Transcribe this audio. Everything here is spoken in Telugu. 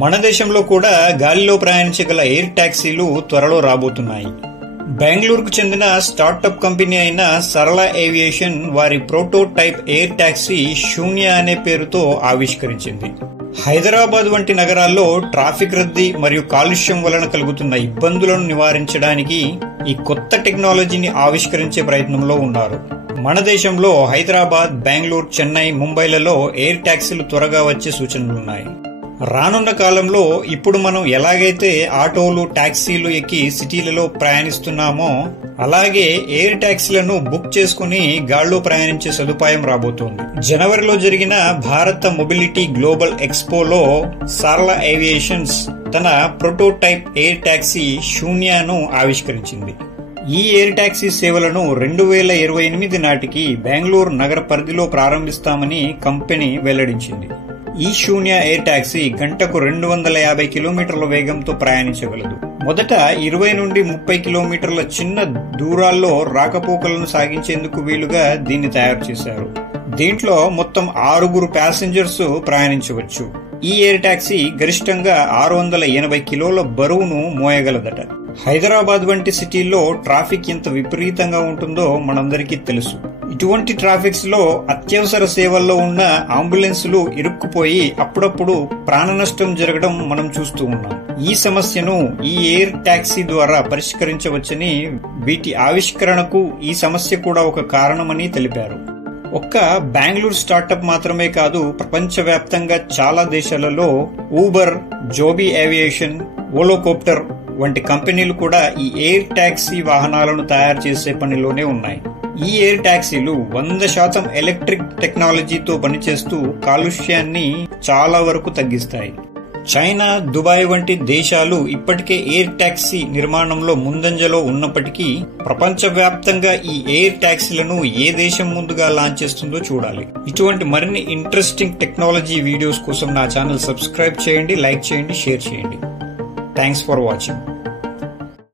మన దేశంలో కూడా గాలిలో ప్రయాణించగల ఎయిర్ టాక్సీలు త్వరలో రాబోతున్నాయి. బెంగళూరుకు చెందిన స్టార్టప్ కంపెనీ అయిన సరళ ఏవియేషన్ వారి ప్రోటోటైప్ ఎయిర్ టాక్సీ శూన్య అనే పేరుతో ఆవిష్కరించింది. హైదరాబాద్ వంటి నగరాల్లో ట్రాఫిక్ రద్దీ మరియు కాలుష్యం వలన కలుగుతున్న ఇబ్బందులను నివారించడానికి ఈ కొత్త టెక్నాలజీని ఆవిష్కరించే ప్రయత్నంలో ఉన్నారు. మన దేశంలో హైదరాబాద్, బెంగళూరు, చెన్నై, ముంబైలలో ఎయిర్ టాక్సీలు త్వరగా వచ్చే సూచనలున్నాయి. రానున్న కాలంలో ఇప్పుడు మనం ఎలాగైతే ఆటోలు, టాక్సీలు ఎక్కి సిటీలలో ప్రయాణిస్తున్నామో అలాగే ఎయిర్ టాక్సీలను బుక్ చేసుకుని గాల్లో ప్రయాణించే సదుపాయం రాబోతోంది. జనవరిలో జరిగిన భారత మొబిలిటీ గ్లోబల్ ఎక్స్పోలో సరళ ఏవియేషన్స్ తన ప్రోటోటైప్ ఎయిర్ టాక్సీ శూన్యను ఆవిష్కరించింది. ఈ ఎయిర్ టాక్సీ సేవలను 2028 నాటికి బెంగళూరు నగర పరిధిలో ప్రారంభిస్తామని కంపెనీ వెల్లడించింది. ఈ శూన్య ఎయిర్ టాక్సీ గంటకు 250 కిలోమీటర్ల వేగంతో ప్రయాణించగలదు. మొదట 20 నుండి 30 కిలోమీటర్ల చిన్న దూరాల్లో రాకపోకలను సాగించేందుకు వీలుగా దీన్ని తయారు చేశారు. దీంట్లో మొత్తం 6 ప్యాసింజర్స్ ప్రయాణించవచ్చు. ఈ ఎయిర్ టాక్సీ గరిష్టంగా 680 కిలోల బరువును మోయగలదట. హైదరాబాద్ వంటి సిటీల్లో ట్రాఫిక్ ఎంత విపరీతంగా ఉంటుందో మనందరికీ తెలుసు. ఇటువంటి ట్రాఫిక్స్ లో అత్యవసర సేవల్లో ఉన్న అంబులెన్సులు ఇరుక్కుపోయి అప్పుడప్పుడు ప్రాణ నష్టం జరగడం మనం చూస్తూ ఉన్నాం. ఈ సమస్యను ఈ ఎయిర్ టాక్సీ ద్వారా పరిష్కరించవచ్చని, వీటి ఆవిష్కరణకు ఈ సమస్య కూడా ఒక కారణమని తెలిపారు. ఒక్క బెంగళూరు స్టార్టప్ మాత్రమే కాదు, ప్రపంచవ్యాప్తంగా చాలా దేశాలలో ఊబర్, జోబీ ఏవియేషన్, ఓలోకోప్టర్ వంటి కంపెనీలు కూడా ఈ ఎయిర్ టాక్సీ వాహనాలను తయారు చేసే పనిలోనే ఉన్నాయి. ఈ ఎయిర్ టాక్సీలు 100% ఎలక్ట్రిక్ టెక్నాలజీతో పనిచేస్తూ కాలుష్యాన్ని చాలా వరకు తగ్గిస్తాయి. చైనా, దుబాయ్ వంటి దేశాలు ఇప్పటికే ఎయిర్ టాక్సీ నిర్మాణంలో ముందంజలో ఉన్నప్పటికీ ప్రపంచవ్యాప్తంగా ఈ ఎయిర్ టాక్సీలను ఏ దేశం ముందుగా లాంచ్ చేస్తుందో చూడాలి. ఇటువంటి మరిన్ని ఇంట్రెస్టింగ్ టెక్నాలజీ వీడియోస్ కోసం నా ఛానల్ సబ్స్క్రైబ్ చేయండి, లైక్ చేయండి, షేర్ చేయండి. Thanks for watching.